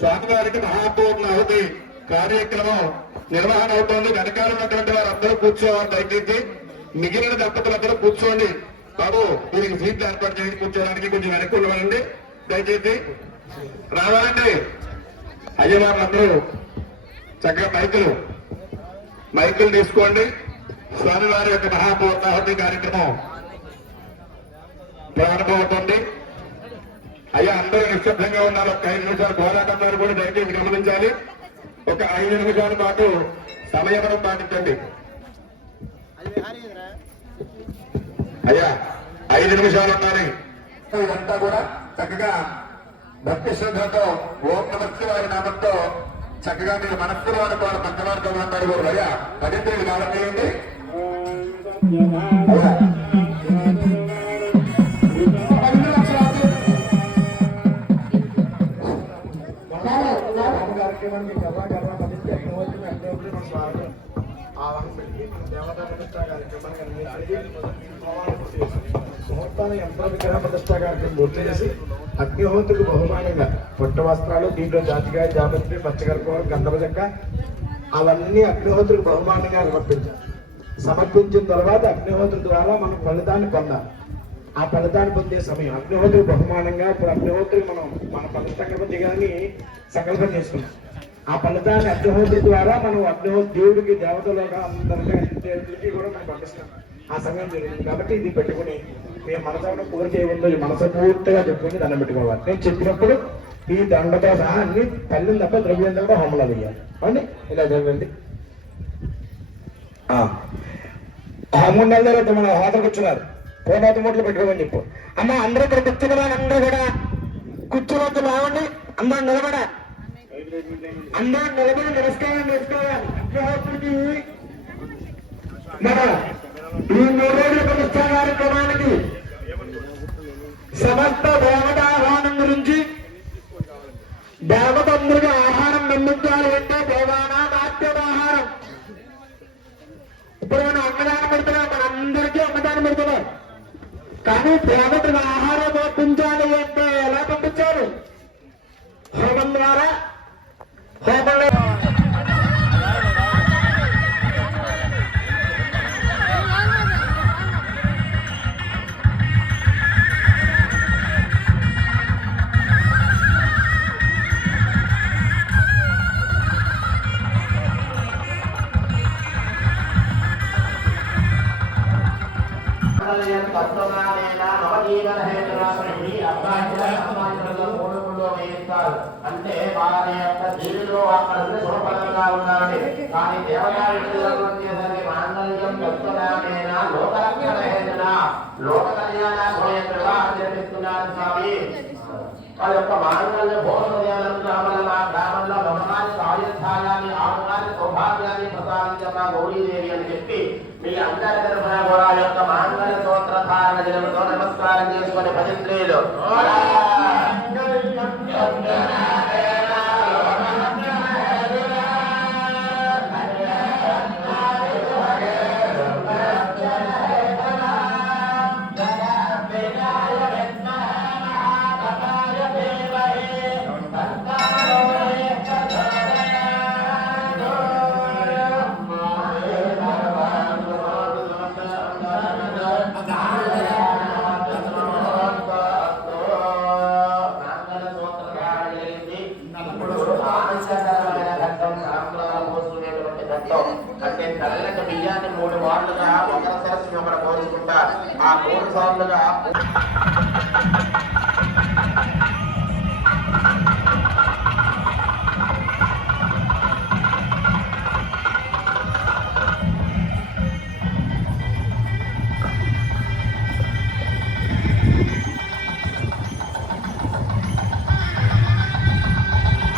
స్వామివారికి మహాపూర్ణాహుతి కార్యక్రమం నిర్వహణ అవుతోంది. వెనకాల ఉన్నటువంటి వారందరూ కూర్చోవాలి. దయచేసి మిగిలిన దంపతులందరూ కూర్చోండి. బాబు దీనికి సీట్లు ఏర్పాటు చేసి కూర్చోడానికి కొంచెం వెనక్కి ఉండవండి. దయచేసి రావాలండి. అయ్యవారులందరూ చక్కగా మైకులు తీసుకోండి. స్వామివారి యొక్క మహాపూర్ణాహుతి కార్యక్రమం ప్రారంభమవుతుంది. అయ్యా అందరూ నిశ్శబ్దంగా ఉండాలి. ఒక 5 నిమిషాలు పోరాటం వారు కూడా దయచేసి గమనించాలి. ఒక 5 నిమిషాల పాటు సమయం పాటించండి. అయ్యా 5 నిమిషాలు ఉండాలి. ఇదంతా కూడా చక్కగా భక్తి శ్రద్ధతో ఓం నమస్తే వారి నామంతో చక్కగా మీరు మనస్సులో అనుకోవాలి. పంచమార్గం అన్నారు కూడా అయ్యా 10 కాలం చేయండి. కార్యక్రమానికి గర్వ పదించి అగ్నిహోత్రం అగ్నిహోత్రం మన స్వామి ఆవాహన పెట్టి మన దేవతా ప్రతిష్టా కార్యక్రమానికి ముహూర్తాన్ని యంత్ర విగ్రహ ప్రతిష్టా కార్యక్రమం పూర్తి చేసి అగ్నిహోత్రికి బహుమానంగా పట్టు వస్త్రాలు, దీంట్లో జాతికాయ, జాపత్రి, పచ్చకర్పూరం, గంధపు చెక్క అవన్నీ అగ్నిహోత్రికి బహుమానంగా సమర్పించిన తర్వాత అగ్నిహోత్రి ద్వారా మనం ఫలితాన్ని పొందాలి. ఆ ఫలితాన్ని పొందే సమయం అగ్నిహోత్రికి బహుమానంగా. ఇప్పుడు అగ్నిహోత్రికి మనం మన ఫలితంగా దిగాలని సంకల్పం చేసుకున్నాం. ఆ ఫలితాన్ని అగ్నిహోత్రి ద్వారా మనం అగ్నిహోత్రి దేవుడికి, దేవతలుగా అందరికీ కూడా మనం పంపిస్తాం. ఆ సమయం జరిగింది కాబట్టి ఇది పెట్టుకుని మేము మనసులో కోరిక ఏముందో మనస్ఫూర్తిగా చెప్పుకుని దండం పెట్టుకోవాలి. నేను చెప్పినప్పుడు ఈ దండతో సహా అన్ని తల్లిని తప్ప ద్రవ్యంతో కూడా హోమలా వేయాలి. అవునండి, ఇలా చదవండి. హోమం మన హోటల్కి వచ్చినారు. పోనాత మూటలు పెట్టుకోమని చెప్పు. అమ్మ అందరూ ఇక్కడ కూర్చున్న అందరూ కూడా కూర్చోవద్దు. బాగుండి అందరూ నిలబడా, అందరూ నిలబడి నమస్కారం చేసుకోవాలి. అగ్నిహోత్రికి మన ఈ 3 రోజుల ప్రతిష్టా కార్యక్రమానికి సమస్త దేవతాహ్వానం గురించి దేవతందరికీ ఆహారం పండించాలి అంటే దేవానా నాట్యమాహారం. ఇప్పుడు మనం అన్నదానం పెడుతున్నాం, మనందరికీ అన్నదానం పెడుతున్నాం. కానీ దేవతను ఆహారం పంపించాలి అంటే ఎలా పంపించాలి? హోమం ద్వారా. హోమంలో అంటే వారి యొక్క జీవిలో అక్కడ శుభపరంగా ఉండాలి. కానీ దేవతారికి మాంగళ్యం వస్తున్నా లోకరక్షణ లోక కళ్యాణ వివాహం జరిపిస్తున్నారు స్వామి. వాళ్ళ యొక్క మాంగళ్య భోజన గ్రామంలో బ్రహ్మాన్ని ఆయుర్ధాయాన్ని ఆరోగ్యాన్ని సౌభాగ్యాన్ని ప్రసాదించగా గౌరీదేవి అని చెప్పి మీ అందరి తరఫున కూడా యొక్క మాంగళ్య స్తోత్రధారణ దినంతో నమస్కారం చేసుకుని భజంత్రీలు అంటే తెల్లటి బియ్యాన్ని 3 వార్లుగా ఒకరి సరస్సు ఒకరు పోల్చుకుంటారు. ఆ 3 సార్లుగా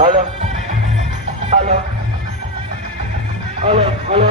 హలో హలో హలో హలో